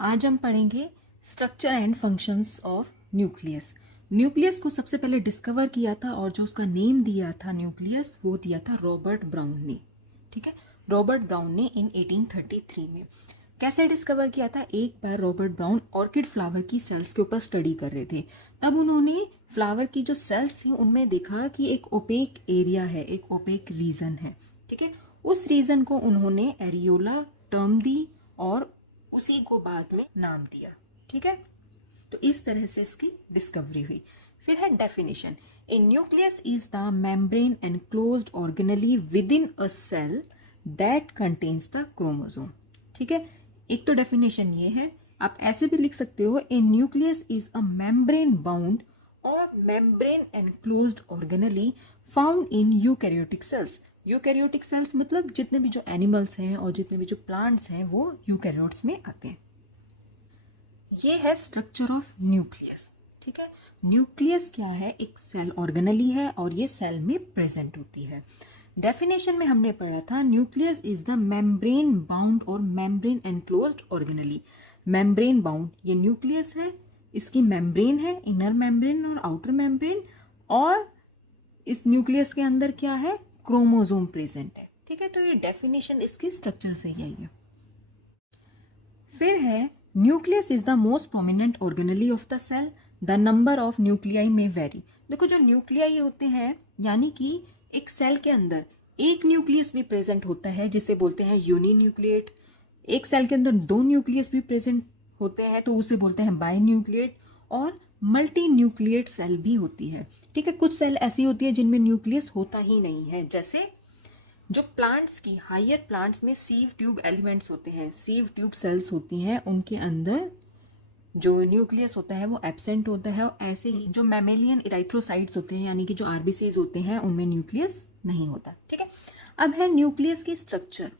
आज हम पढ़ेंगे structure and functions of nucleus. Nucleus को सबसे पहले डिस्कवर किया था और जो उसका नेम दिया था न्यूक्लियस वो दिया था रॉबर्ट ब्राउन ने। ठीक है, रॉबर्ट ब्राउन ने इन 1833 में। कैसे डिस्कवर किया था? एक बार रॉबर्ट ब्राउन ऑर्किड फ्लावर की सेल्स के ऊपर स्टडी कर रहे थे। तब उन्होंने फ्लावर की जो सेल्स थी उनमें देखा कि एक ओपेक एरिया है, एक ओपेक रीजन है। ठीक है, उस रीजन को उन्होंने एरियोला टर्म दी और उसी को बाद में नाम दिया। ठीक है, तो इस तरह से इसकी डिस्कवरी हुई। फिर है definition. A nucleus is the membrane enclosed organelle within a cell that contains the chromosome. ठीक है, एक तो डेफिनेशन ये है, आप ऐसे भी लिख सकते हो a nucleus is a membrane bound और membrane enclosed organelle found in eukaryotic cells. Eukaryotic cells मतलब जितने भी जो एनिमल्स हैं और जितने भी जो प्लांट्स हैं वो यूकैरियोट्स में आते हैं। ये है स्ट्रक्चर ऑफ न्यूक्लियस। ठीक है, न्यूक्लियस क्या है? एक सेल ऑर्गेनेली है और ये सेल में प्रेजेंट होती है। डेफिनेशन में हमने पढ़ा था nucleus is the membrane bound और membrane enclosed organelle. Membrane bound ये न्यूक्लियस है, इसकी मेम्ब्रेन है, इनर मेम्ब्रेन और आउटर मेम्ब्रेन, और इस न्यूक्लियस के अंदर क्या है? क्रोमोसोम प्रेजेंट है। ठीक है, तो ये डेफिनेशन इसकी स्ट्रक्चर से यही है। फिर है nucleus is the most prominent organelle of the cell, the number of nuclei में वेरी। देखो जो न्यूक्लियाई होते हैं यानी कि एक सेल के अंदर एक न्यूक्लियस भी प्रेजेंट होता है जिसे बोलते हैं यूनी न्यूक्लिएट। एक सेल के अंदर दो न्यूक्लियस भी प्रेजेंट होते हैं तो उसे बोलते हैं बाई न्यूक्लिएट, और मल्टी न्यूक्लिएट सेल भी होती है। ठीक है, कुछ सेल ऐसी होती है जिनमें न्यूक्लियस होता ही नहीं है, जैसे जो प्लांट्स की हायर प्लांट्स में सीव ट्यूब एलिमेंट्स होते हैं, सीव ट्यूब सेल्स होती हैं, उनके अंदर जो न्यूक्लियस होता है वो एब्सेंट होता है। और ऐसे ही जो मैमेलियन इराइथ्रोसाइट्स होते हैं यानी कि जो आरबीसीज होते हैं उनमें न्यूक्लियस नहीं होता। ठीक है, अब है न्यूक्लियस की स्ट्रक्चर।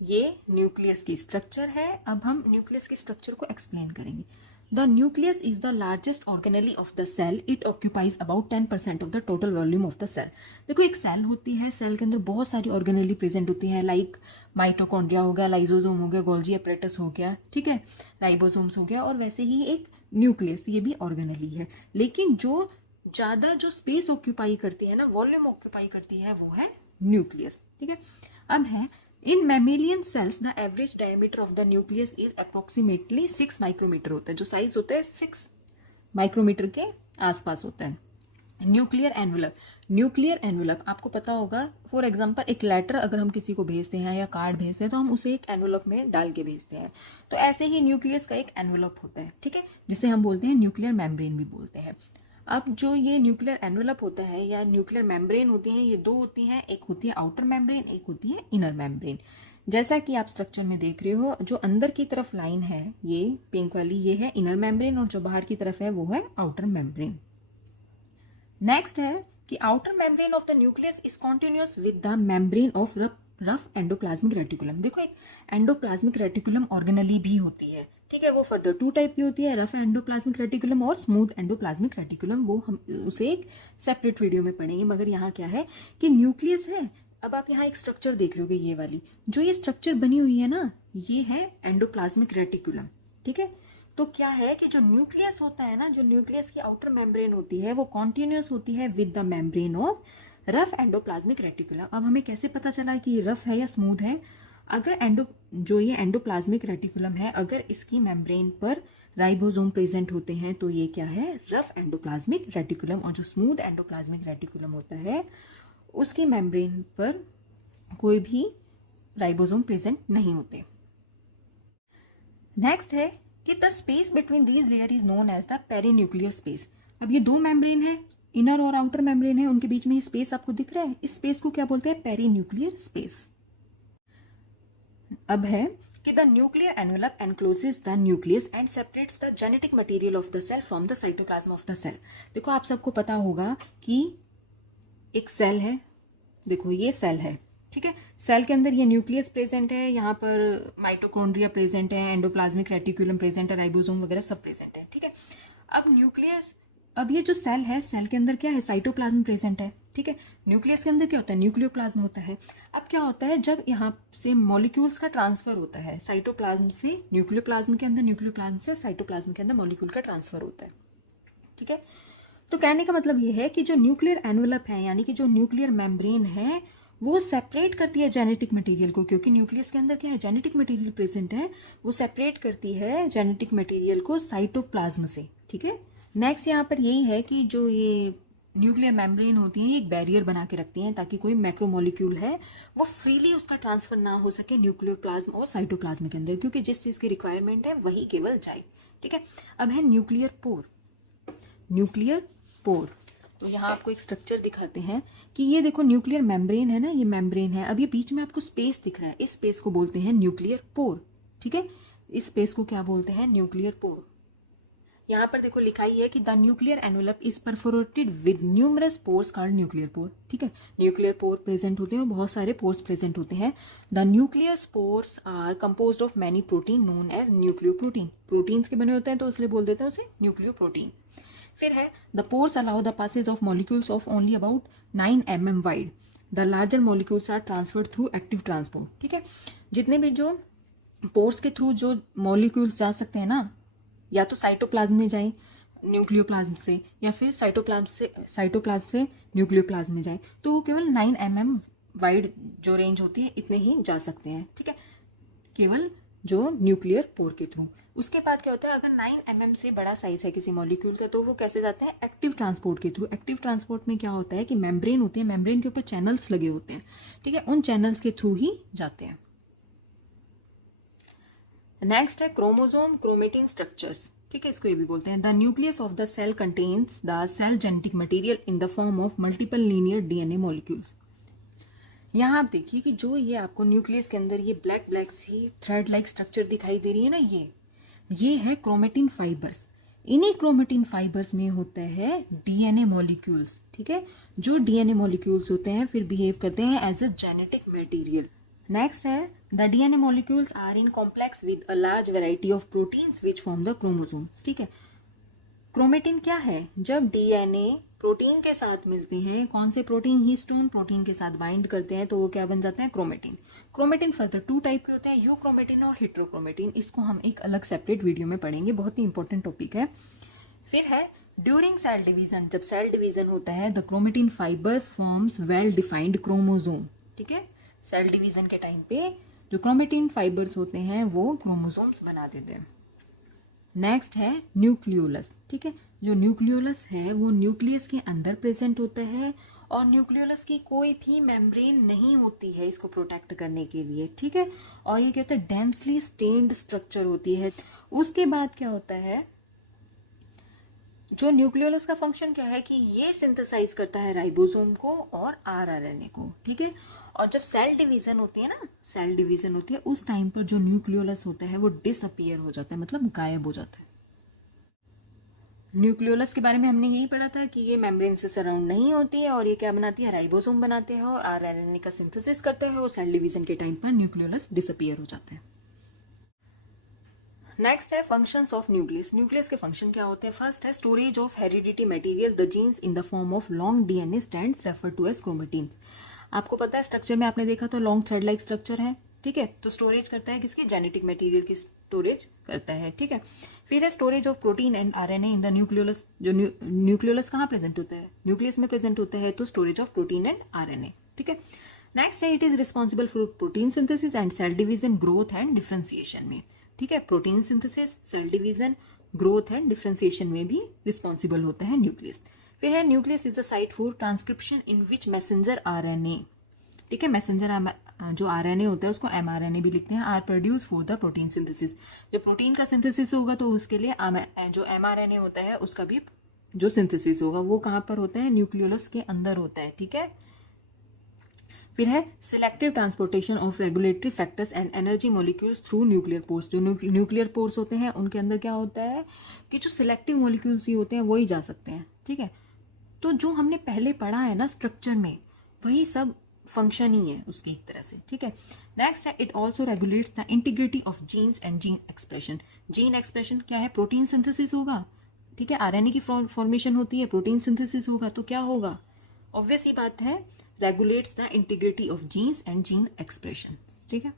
ये न्यूक्लियस की स्ट्रक्चर है। अब हम न्यूक्लियस की स्ट्रक्चर को एक्सप्लेन करेंगे। The nucleus is the largest organelle of the cell, it occupies about 10% of the total volume of the cell. देखो एक सेल होती है, सेल के अंदर बहुत सारी ऑर्गेनेली प्रेजेंट होती है, लाइक माइटोकॉन्ड्रिया हो गया, लाइजोसोम हो गया, गोल्जी अपरेटस हो गया, ठीक है, राइबोसोम्स हो गया, और वैसे ही एक न्यूक्लियस ये भी ऑर्गेनेली है। लेकिन जो ज़्यादा जो स्पेस ऑक्यूपाई करती है ना, वॉल्यूम ऑक्यूपाई करती है, वो है न्यूक्लियस। ठीक है, अब है in mammalian cells the average diameter of the nucleus is approximately 6 micrometre होता है। जो साइज होता है 6 माइक्रोमीटर के आसपास होता है। न्यूक्लियर एनवलप, न्यूक्लियर एनवलप आपको पता होगा, फॉर एग्जांपल एक लेटर अगर हम किसी को भेजते हैं या कार्ड भेजते हैं तो हम उसे एक एनवलप में डाल के भेजते हैं। तो ऐसे ही न्यूक्लियस का एक एनवलप होता है, ठीक है, जिसे हम बोलते हैं न्यूक्लियर मेम्ब्रेन भी बोलते हैं। अब जो ये न्यूक्लियर एनवलप होता है या न्यूक्लियर मेम्ब्रेन होती हैं, ये दो होती हैं, एक होती है आउटर मेम्ब्रेन, एक होती है इनर मेम्ब्रेन। जैसा कि आप स्ट्रक्चर में देख रहे हो, जो अंदर की तरफ लाइन है ये पिंक वाली, ये है इनर मेम्ब्रेन, और जो बाहर की तरफ है वो है आउटर मेम्ब्रेन। नेक्स्ट है कि outer membrane of the nucleus is continuous with the membrane of rough endoplasmic reticulum. देखो एक एंडोप्लाज्मिक रेटिकुलम ऑर्गेनेली भी होती है, ठीक है, वो फर्दर 2 टाइप की होती है, रफ एंडोप्लाज्मिक रेटिकुलम और स्मूथ एंडोप्लाज्मिक रेटिकुलम। वो हम उसे एक सेपरेट वीडियो में पढ़ेंगे। मगर यहाँ क्या है कि न्यूक्लियस है। अब आप यहाँ एक स्ट्रक्चर देख रहे होगे, ये वाली जो ये स्ट्रक्चर बनी हुई है ना, ये है एंडोप्लाज्मिक रेटिकुलम। ठीक है, तो क्या है कि जो न्यूक्लियस होता है ना, जो न्यूक्लियस की आउटर मेम्ब्रेन होती है वो कॉन्टिन्यूअस होती है with the membrane of rough endoplasmic reticulum. अब हमें कैसे पता चला कि रफ है या स्मूथ है? अगर जो ये एंडोप्लाज्मिक रेटिकुलम है, अगर इसकी मेम्ब्रेन पर राइबोसोम प्रेजेंट होते हैं तो ये क्या है? Rough endoplasmic reticulum. और जो स्मूथ एंडोप्लाज्मिक रेटिकुलम होता है उसकी मेम्ब्रेन पर कोई भी राइबोसोम प्रेजेंट नहीं होते। नेक्स्ट है कि the space between these layer is known as the perinuclear space. अब ये दो मेम्ब्रेन है, इनर और आउटर मेम्ब्रेन है, उनके बीच में ये स्पेस आपको दिख रहा है, इस स्पेस को क्या बोलते हैं? Perinuclear space. अब है कि the nuclear envelope encloses the nucleus and separates the genetic material of the cell from the cytoplasm of the cell. देखो आप सबको पता होगा कि एक सेल है, देखो ये सेल है, ठीक है, सेल के अंदर ये न्यूक्लियस प्रेजेंट है, यहाँ पर माइटोकॉन्ड्रिया प्रेजेंट है, एंडोप्लाज्मिक रेटिकुलम प्रेजेंट है, राइबोसोम वगैरह सब प्रेजेंट है। ठीक है, अब न्यूक्लियस अब ये जो सेल है, सेल के अंदर क्या है, साइटोप्लाज्म प्रेजेंट है, ठीक है। न्यूक्लियस के अंदर क्या होता है, न्यूक्लियोप्लाज्म होता है। अब क्या होता है, जब यहाँ से मॉलिक्यूल्स का ट्रांसफर होता है साइटोप्लाज्म से न्यूक्लियोप्लाज्म के अंदर, न्यूक्लियोप्लाज्म से साइटोप्लाज्म के अंदर मॉलिक्यूल का ट्रांसफर होता है, ठीक है। तो कहने का मतलब ये है कि जो न्यूक्लियर एनवलप है, यानी कि जो न्यूक्लियर मेम्ब्रेन है, वो सेपरेट करती है जेनेटिक मटेरियल को, क्योंकि न्यूक्लियस के अंदर क्या है, जेनेटिक मटेरियल प्रेजेंट है, वो सेपरेट करती है जेनेटिक मटेरियल को साइटोप्लाज्म से, ठीक है। नेक्स्ट यहाँ पर यही है कि जो ये न्यूक्लियर मेम्ब्रेन होती हैं, एक बैरियर बना के रखती हैं ताकि कोई मैक्रोमोलिक्यूल है वो फ्रीली उसका ट्रांसफर ना हो सके न्यूक्लियोप्लाज्म और साइटोप्लाज्म के अंदर, क्योंकि जिस चीज़ की रिक्वायरमेंट है वही केवल जाए, ठीक है। अब है न्यूक्लियर पोर। न्यूक्लियर पोर, तो यहाँ आपको एक स्ट्रक्चर दिखाते हैं कि ये देखो न्यूक्लियर मेम्ब्रेन है ना, ये मेम्ब्रेन है। अब ये बीच में आपको स्पेस दिख रहा है, इस स्पेस को बोलते हैं न्यूक्लियर पोर, ठीक है। इस स्पेस को क्या बोलते हैं, न्यूक्लियर पोर। यहाँ पर देखो लिखा ही है कि the nuclear envelope is perforated with numerous pores called nuclear pore, ठीक है। न्यूक्लियर पोर प्रेजेंट होते हैं और बहुत सारे पोर्स प्रेजेंट होते हैं। The nuclear pores are composed of many protein known as nucleoprotein. Proteins के बने होते हैं तो इसलिए बोल देते हैं उसे न्यूक्लियोप्रोटीन। फिर है the pores allow the passage of molecules of only about 9 mm wide. The larger molecules are transferred through active transport, ठीक है। जितने भी जो पोर्स के थ्रू जो मॉलिक्यूल्स जा सकते हैं ना, या तो साइटोप्लाज्म में जाए न्यूक्लियोप्लाज्म से, या फिर साइटोप्लाज्म से न्यूक्लियोप्लाज्म में जाए, तो वो केवल 9 mm वाइड जो रेंज होती है इतने ही जा सकते हैं, ठीक है, केवल जो न्यूक्लियर पोर के थ्रू। उसके बाद क्या होता है, अगर 9 mm से बड़ा साइज है किसी मॉलिक्यूल का, तो वो कैसे जाते हैं, एक्टिव ट्रांसपोर्ट के थ्रू। एक्टिव ट्रांसपोर्ट में क्या होता है कि मेम्ब्रेन होते हैं, मेम्ब्रेन के ऊपर चैनल्स लगे होते हैं, ठीक है, उन चैनल्स के थ्रू ही जाते हैं। नेक्स्ट है क्रोमोसोम क्रोमेटिन स्ट्रक्चर्स, ठीक है, इसको ये भी बोलते हैं। The nucleus of the cell contains the cell genetic material in the form of multiple linear DNA molecules. यहाँ आप देखिए कि जो ये आपको न्यूक्लियस के अंदर ये ब्लैक ब्लैक सी थ्रेड लाइक स्ट्रक्चर दिखाई दे रही है ना, ये है क्रोमेटिन फाइबर्स। इन्हीं क्रोमेटिन फाइबर्स में होता है डीएनए मॉलिक्यूल्स, ठीक है। जो डीएनए मॉलिक्यूल्स होते हैं फिर बिहेव करते हैं as a genetic material. Next है the DNA molecules are in complex with a large variety of proteins which form the chromosomes, ठीक है। क्रोमेटिन क्या है, जब डीएनए प्रोटीन के साथ मिलते हैं, कौन से प्रोटीन, हिस्टोन प्रोटीन के साथ बाइंड करते हैं, तो वो क्या बन जाता है, क्रोमेटिन। क्रोमेटिन फर्दर 2 टाइप के होते हैं, यू क्रोमेटिन और हेट्रोक्रोमेटिन। इसको हम एक अलग सेपरेट वीडियो में पढ़ेंगे, बहुत ही इंपॉर्टेंट टॉपिक है। फिर है ड्यूरिंग सेल डिवीजन, जब सेल डिवीजन होता है the chromatin fibre forms well defined chromosome, ठीक है। सेल डिवीजन के टाइम पे जो क्रोमेटिन फाइबर्स होते हैं वो क्रोमोसोम्स बना देते हैं। नेक्स्ट है न्यूक्लियोलस, ठीक है। जो न्यूक्लियोलस है वो न्यूक्लियस के अंदर प्रेजेंट होता है, और न्यूक्लियोलस की कोई भी मेम्ब्रेन नहीं होती है इसको प्रोटेक्ट करने के लिए, ठीक है। और ये क्या होता है, डेंसली स्टेन्ड स्ट्रक्चर होती है। उसके बाद क्या होता है, जो न्यूक्लियोलस का फंक्शन क्या है कि ये सिंथेसाइज करता है राइबोसोम को और आरआरएनए को, ठीक है। और जब सेल डिवीजन होती है ना, सेल डिवीजन होती है, उस टाइम पर जो न्यूक्लियोलस होता है वो डिसअपियर हो जाता है, मतलब गायब हो जाता है। न्यूक्लियोलस के बारे में हमने यही पढ़ा था कि ये मेम्ब्रेन से सराउंड नहीं होती है, और ये क्या बनाती है, राइबोसोम बनाते हैं और आरआरएनए का सिंथेसिस करते हैं, और सेल डिवीजन के टाइम पर न्यूक्लियोलस डिसअपियर हो जाता है। नेक्स्ट है फंक्शंस ऑफ न्यूक्लियस। न्यूक्लियस के फंक्शन क्या होते हैं, फर्स्ट है storage of heredity material the genes in the form of long DNA strands refer to as chromatin. आपको पता है स्ट्रक्चर में आपने देखा तो लॉन्ग थ्रेड लाइक स्ट्रक्चर है, ठीक है। तो स्टोरेज करता है किसकी, जेनेटिक मटेरियल की स्टोरेज करता है, ठीक है। फिर है storage of protein and RNA in the nucleolus. जो न्यूक्लियोलस कहाँ प्रेजेंट होता है, न्यूक्लियस में प्रेजेंट होता है, तो storage of protein and RNA, ठीक है। नेक्स्ट है it is responsible for protein synthesis and cell division, growth and differentiation में, ठीक है। Protein synthesis, cell division, growth and differentiation में भी रिस्पॉन्सिबल होता है न्यूक्लियस। फिर है nucleus is the site for transcription in which messenger RNA, ठीक है। मैसेंजर जो आरएनए होता है उसको एमआरएनए भी लिखते हैं, are produce for the protein synthesis. जब प्रोटीन का सिंथेसिस होगा तो उसके लिए जो एमआरएनए होता है उसका भी जो सिंथेसिस होगा वो कहाँ पर होता है, न्यूक्लियोलस के अंदर होता है, ठीक है। फिर है selective transportation of regulatory factors and energy molecules through nuclear pores. जो न्यूक्लियर पोर्स होते हैं उनके अंदर क्या होता है कि जो सिलेक्टिव मॉलिक्यूल्स ही होते हैं वही जा सकते हैं, ठीक है। तो जो हमने पहले पढ़ा है ना स्ट्रक्चर में, वही सब फंक्शन ही है उसकी एक तरह से, ठीक है। नेक्स्ट है it also regulates the integrity of genes and gene expression. Gene expression क्या है, प्रोटीन सिंथेसिस होगा ठीक है, आरएनए की फॉर्मेशन होती है, प्रोटीन सिंथेसिस होगा, तो क्या होगा, ऑब्वियस ही बात है, regulates the integrity of genes and gene expression. ठीक है।